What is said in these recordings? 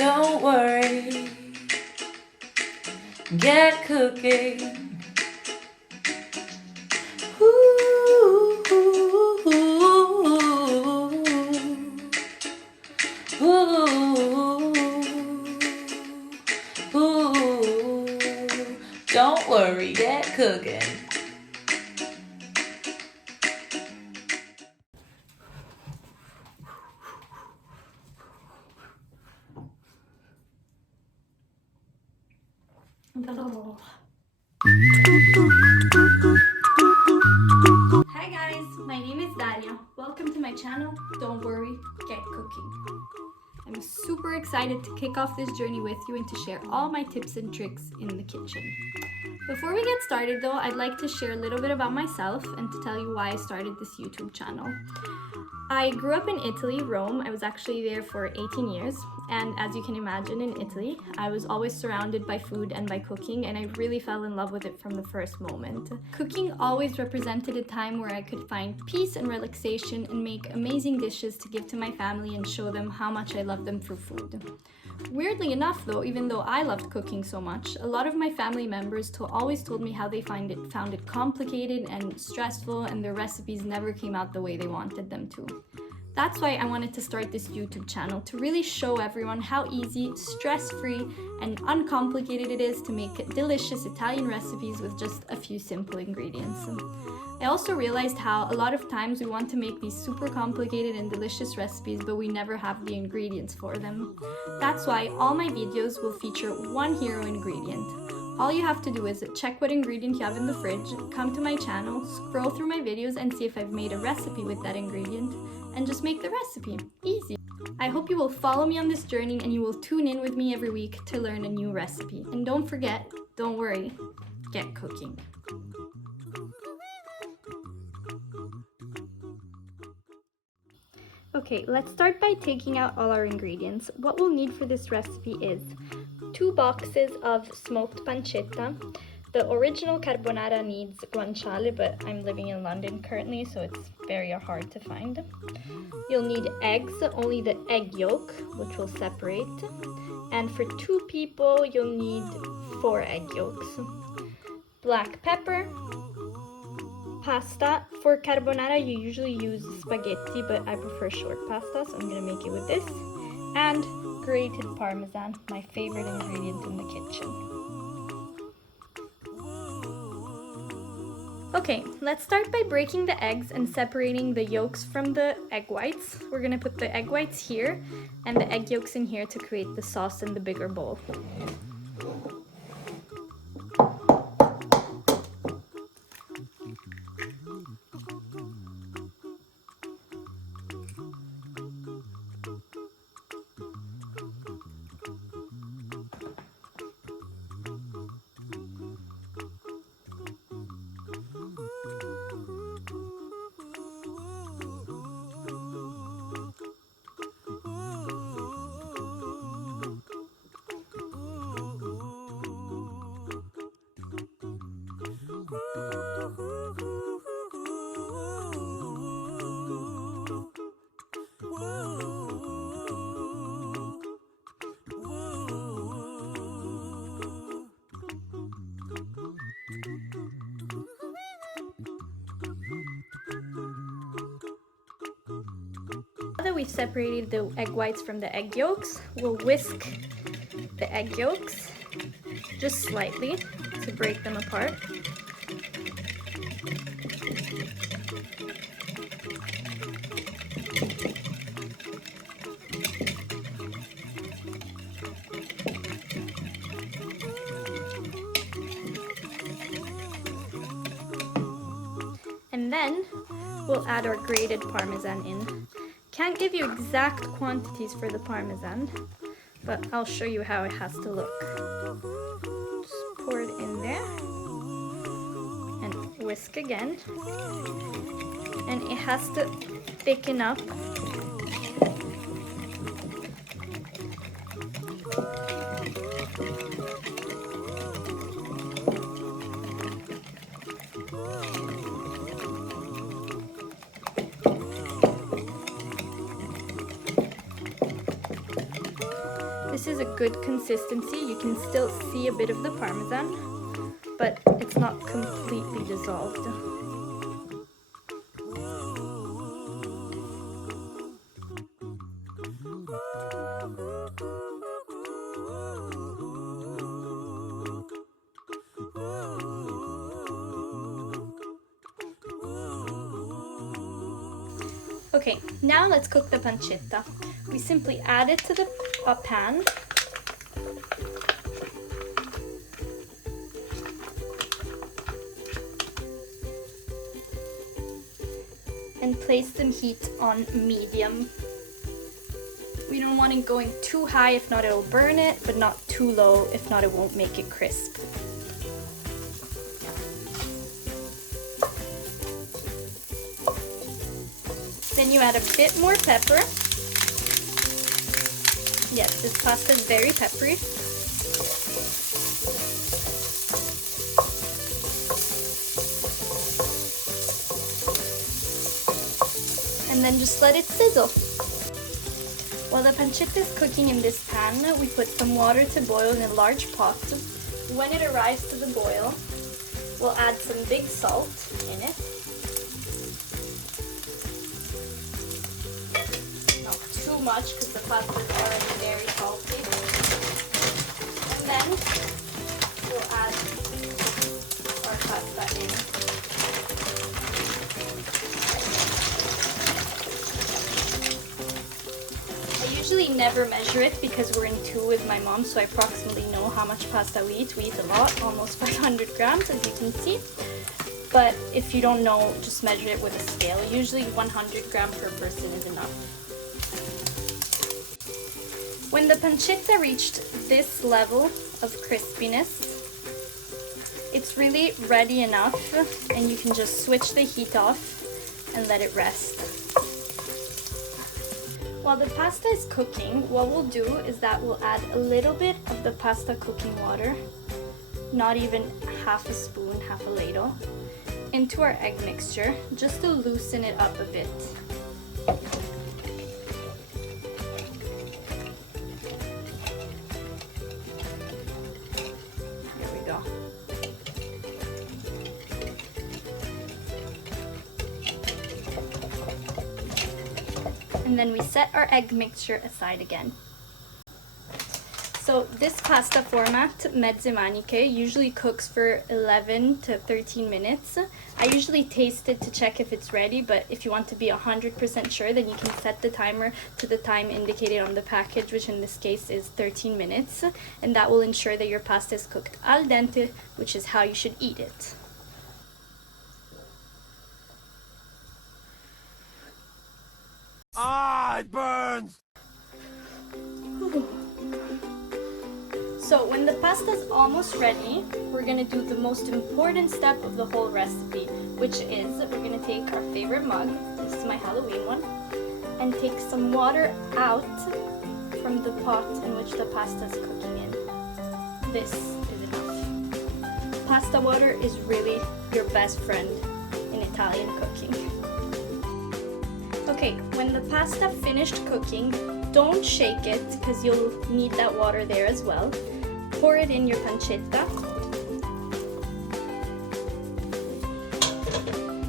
Don't worry, get cooking. Ooh, ooh, ooh, ooh. Don't worry, get cooking. Hi guys, my name is Daria. Welcome to my channel, Don't Worry, Get Cooking. I'm super excited to kick off this journey with you and to share all my tips and tricks in the kitchen. Before we get started though, I'd like to share a little bit about myself and to tell you why I started this YouTube channel. I grew up in Italy, Rome. I was actually there for 18 years, and as you can imagine, in Italy, I was always surrounded by food and by cooking, and I really fell in love with it from the first moment. Cooking always represented a time where I could find peace and relaxation and make amazing dishes to give to my family and show them how much I love them through food. Weirdly enough though, even though I loved cooking so much, a lot of my family members always told me how they found it complicated and stressful, and their recipes never came out the way they wanted them to. That's why I wanted to start this YouTube channel, to really show everyone how easy, stress-free, and uncomplicated it is to make delicious Italian recipes with just a few simple ingredients. I also realized how a lot of times we want to make these super complicated and delicious recipes, but we never have the ingredients for them. That's why all my videos will feature one hero ingredient. All you have to do is check what ingredient you have in the fridge, come to my channel, scroll through my videos and see if I've made a recipe with that ingredient, and just make the recipe. Easy. I hope you will follow me on this journey and you will tune in with me every week to learn a new recipe. And don't forget, don't worry, get cooking. Okay, let's start by taking out all our ingredients. What we'll need for this recipe is 2 boxes of smoked pancetta. The original carbonara needs guanciale, but I'm living in London currently, so it's very hard to find. You'll need eggs, only the egg yolk, which will separate. And for 2 people, you'll need 4 egg yolks. Black pepper. Pasta. For carbonara you usually use spaghetti, but I prefer short pasta, so I'm going to make it with this. And grated parmesan, my favorite ingredient in the kitchen. Okay, let's start by breaking the eggs and separating the yolks from the egg whites. We're going to put the egg whites here and the egg yolks in here to create the sauce in the bigger bowl. Now that we've separated the egg whites from the egg yolks, we'll whisk the egg yolks just slightly to break them apart. And then we'll add our grated parmesan in. Can't give you exact quantities for the parmesan, but I'll show you how it has to look. Just pour it in there and whisk again. And it has to thicken up. This is a good consistency. You can still see a bit of the parmesan, but it's not completely dissolved. Okay, now let's cook the pancetta. We simply add it to the pan. And place the heat on medium. We don't want it going too high, if not it'll burn it, but not too low, if not it won't make it crisp. Then you add a bit more pepper. Yes, this pasta is very peppery. And then just let it sizzle. While the pancetta is cooking in this pan, we put some water to boil in a large pot. When it arrives to the boil, we'll add some big salt in it. Not too much because the pasta is already very salty. And then we'll add our pasta in. I usually never measure it because we're in two with my mom, so I approximately know how much pasta we eat. We eat a lot, almost 500 grams as you can see. But if you don't know, just measure it with a scale. Usually 100 grams per person is enough. When the pancetta reached this level of crispiness, it's really ready enough and you can just switch the heat off and let it rest. While the pasta is cooking, what we'll do is that we'll add a little bit of the pasta cooking water, not even half a spoon, half a ladle, into our egg mixture just to loosen it up a bit. Here we go. And then we set our egg mixture aside again. So this pasta format, mezze maniche, usually cooks for 11 to 13 minutes. I usually taste it to check if it's ready, but if you want to be 100% sure, then you can set the timer to the time indicated on the package, which in this case is 13 minutes. And that will ensure that your pasta is cooked al dente, which is how you should eat it. Ah, it burns! So when the pasta is almost ready, we're gonna do the most important step of the whole recipe, which is we're gonna take our favorite mug, this is my Halloween one, and take some water out from the pot in which the pasta is cooking in. This is enough. Pasta water is really your best friend in Italian cooking. Okay, when the pasta finished cooking, don't shake it because you'll need that water there as well. Pour it in your pancetta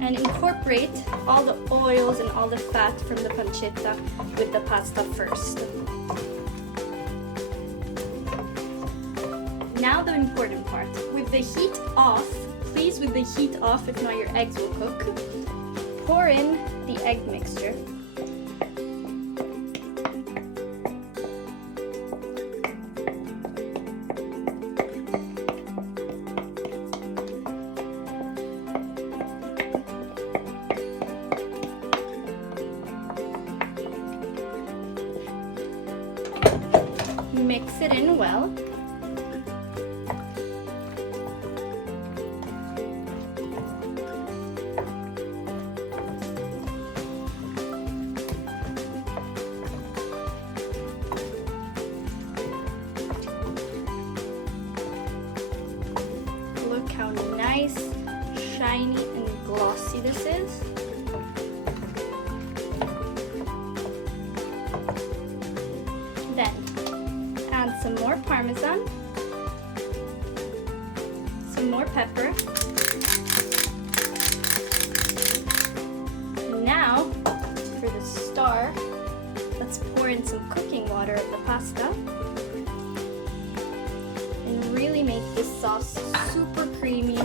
and incorporate all the oils and all the fat from the pancetta with the pasta first. Now the important part. With the heat off, please with the heat off, if not your eggs will cook, pour in the egg mixture. Mix it in well. Look how nice, shiny, and glossy this is. Then some more parmesan, some more pepper. Now, for the star, let's pour in some cooking water of the pasta and really make this sauce super creamy,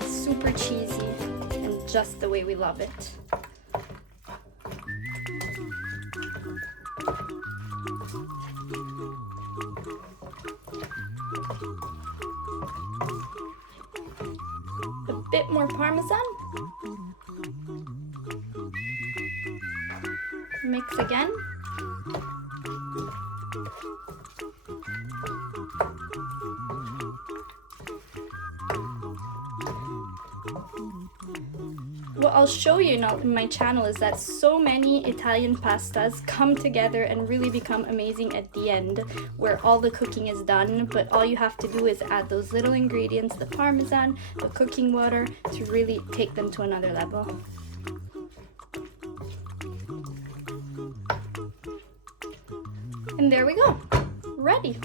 super cheesy, and just the way we love it. A bit more parmesan. Mix again. What I'll show you now in my channel is that so many Italian pastas come together and really become amazing at the end, where all the cooking is done, but all you have to do is add those little ingredients, the parmesan, the cooking water, to really take them to another level. And there we go, ready.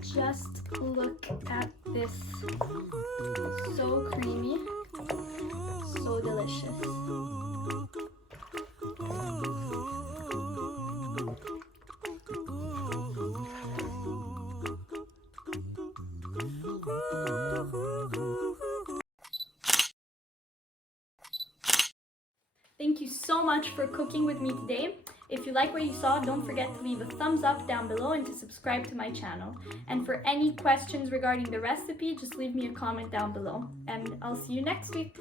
Just look at this. So creamy, so delicious. Thank you so much for cooking with me today. If you like what you saw, don't forget to leave a thumbs up down below and to subscribe to my channel. And for any questions regarding the recipe, just leave me a comment down below. And I'll see you next week.